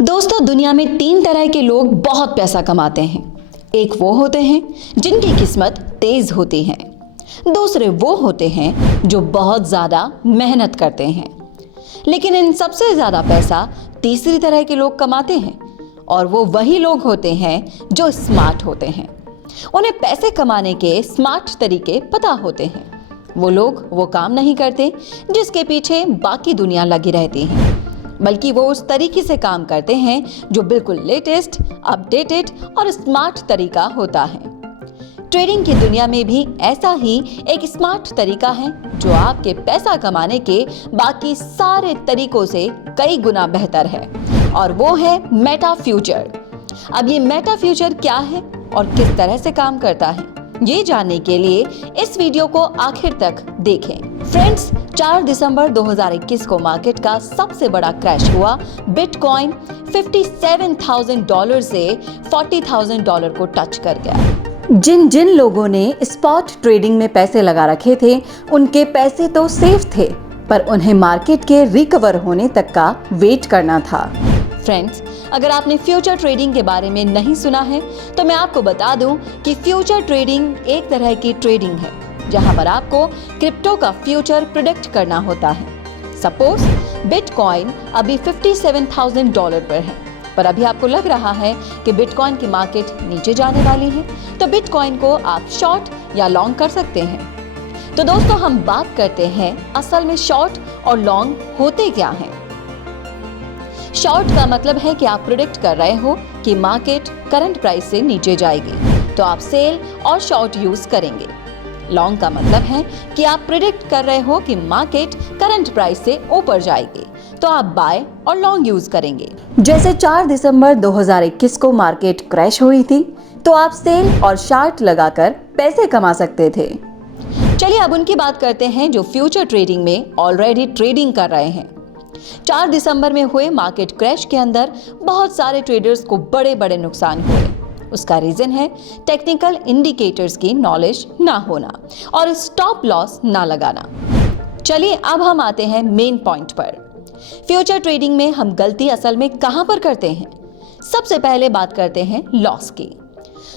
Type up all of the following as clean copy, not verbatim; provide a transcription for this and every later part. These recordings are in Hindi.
दोस्तों, दुनिया में 3 तरह के लोग बहुत पैसा कमाते हैं। एक वो होते हैं जिनकी किस्मत तेज होती है। दूसरे वो होते हैं जो बहुत ज़्यादा मेहनत करते हैं। लेकिन इन सबसे ज़्यादा पैसा तीसरी तरह के लोग कमाते हैं, और वो वही लोग होते हैं जो स्मार्ट होते हैं। उन्हें पैसे कमाने के स्मार्ट तरीके पता होते हैं। वो लोग वो काम नहीं करते जिसके पीछे बाकी दुनिया लगी रहती है, बल्कि वो उस तरीके से काम करते हैं जो बिल्कुल लेटेस्ट, अपडेटेड और स्मार्ट तरीका होता है। ट्रेडिंग की दुनिया में भी ऐसा ही एक स्मार्ट तरीका है जो आपके पैसा कमाने के बाकी सारे तरीकों से कई गुना बेहतर है, और वो है मेटा फ्यूचर। अब ये मेटा फ्यूचर क्या है और किस तरह से काम करता है, ये जानने के लिए इस वीडियो को आखिर तक देखें। फ्रेंड्स, 4 दिसंबर 2021 को मार्केट का सबसे बड़ा क्रैश हुआ। बिटकॉइन $57,000 से $40,000 को टच कर गया। जिन जिन लोगों ने स्पॉट ट्रेडिंग में पैसे लगा रखे थे, उनके पैसे तो सेफ थे, पर उन्हें मार्केट के रिकवर होने तक का वेट करना था। फ्रेंड्स, अगर आपने फ्यूचर ट्रेडिंग के बारे में नहीं सुना है तो मैं आपको बता दूं कि फ्यूचर ट्रेडिंग एक तरह की ट्रेडिंग है जहां पर आपको क्रिप्टो का फ्यूचर प्रेडिक्ट करना होता है। सपोज बिटकॉइन अभी $57,000 पर है, पर अभी आपको लग रहा है कि बिटकॉइन की मार्केट नीचे जाने वाली है, तो बिटकॉइन को आप शॉर्ट या लॉन्ग कर सकते हैं। तो दोस्तों, हम बात करते हैं असल में शॉर्ट और लॉन्ग होते क्या हैं। शॉर्ट का मतलब है कि आप प्रेडिक्ट कर रहे हो कि मार्केट करंट प्राइस से नीचे जाएगी, तो आप सेल और शॉर्ट यूज करेंगे। लॉन्ग का मतलब है कि आप प्रेडिक्ट कर रहे हो कि मार्केट करंट प्राइस से ऊपर जाएगी, तो आप बाय और लॉन्ग यूज करेंगे। जैसे 4 दिसंबर 2021 को मार्केट क्रैश हुई थी, तो आप सेल और शॉर्ट लगाकर पैसे कमा सकते थे। चलिए अब उनकी बात करते हैं जो फ्यूचर ट्रेडिंग में ऑलरेडी ट्रेडिंग कर रहे हैं। 4 दिसंबर में हुए मार्केट क्रैश के अंदर बहुत सारे ट्रेडर्स को बड़े बड़े नुकसान हुए। उसका रीजन है टेक्निकल इंडिकेटर्स की नॉलेज ना होना और स्टॉप लॉस ना लगाना। चलिए अब हम आते हैं मेन पॉइंट पर। फ्यूचर ट्रेडिंग में हम गलती असल में कहां पर करते हैं। सबसे पहले बात करते हैं लॉस की।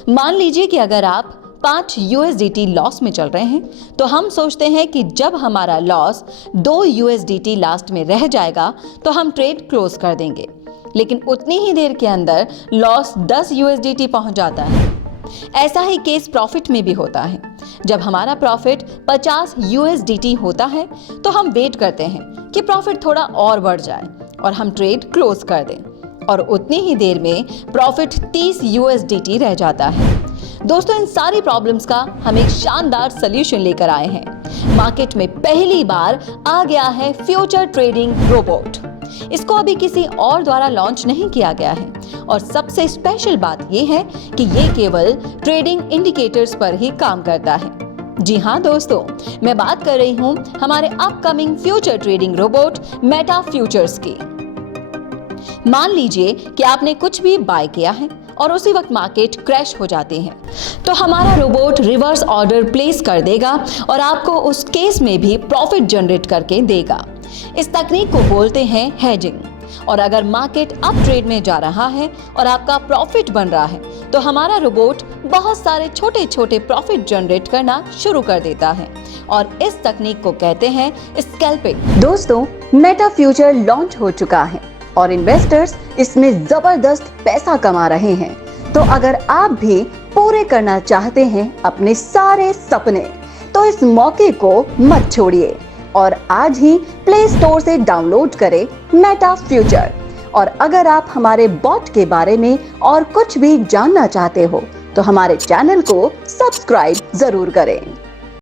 मान लीजिए कि अगर आप 5 USDT लॉस में चल रहे हैं, तो हम सोचते हैं कि जब हमारा लॉस 2 USDT लास्ट में रह जाएगा तो हम ट्रेड क्लोज कर देंगे, लेकिन उतनी ही देर के अंदर लॉस 10 USDT पहुंच जाता है। ऐसा ही केस प्रॉफिट में भी होता है। जब हमारा प्रॉफिट 50 USDT होता है तो हम वेट करते हैं कि प्रॉफिट थोड़ा और बढ़ जाए और हम ट्रेड क्लोज कर दें, और उतनी ही देर में प्रॉफिट 30 USDT रह जाता है। दोस्तों, इन सारी प्रॉब्लम्स का हम एक शानदार सलूशन लेकर आए हैं। मार्केट में पहली बार आ गया है फ्यूचर ट्रेडिंग रोबोट। इसको अभी किसी और द्वारा लॉन्च नहीं किया गया है, और सबसे स्पेशल बात यह है कि ये केवल ट्रेडिंग इंडिकेटर्स पर ही काम करता है। जी हाँ दोस्तों, मैं बात कर रही हूँ हमारे upcoming future trading robot Meta futures की। मान लीजिए कि आपने कुछ भी बाय किया है और उसी वक्त मार्केट क्रैश हो जाते हैं, तो हमारा रोबोट रिवर्स ऑर्डर प्लेस कर देगा और आपको उस केस में भी प्रॉफिट जनरेट करके देगा। इस तकनीक को बोलते हैं हेजिंग। और अगर मार्केट अप ट्रेड में जा रहा है और आपका प्रॉफिट बन रहा है, तो हमारा रोबोट बहुत सारे छोटे छोटे प्रॉफिट जनरेट करना शुरू कर देता है, और इस तकनीक को कहते हैं स्कैल्पिंग। दोस्तों, मेटा फ्यूचर लॉन्च हो चुका है और इन्वेस्टर्स इसमें जबरदस्त पैसा कमा रहे हैं। तो अगर आप भी पूरे करना चाहते हैं अपने सारे सपने, तो इस मौके को मत छोड़िए और आज ही प्ले स्टोर से डाउनलोड करें मेटा फ्यूचर। और अगर आप हमारे बॉट के बारे में और कुछ भी जानना चाहते हो, तो हमारे चैनल को सब्सक्राइब जरूर करें।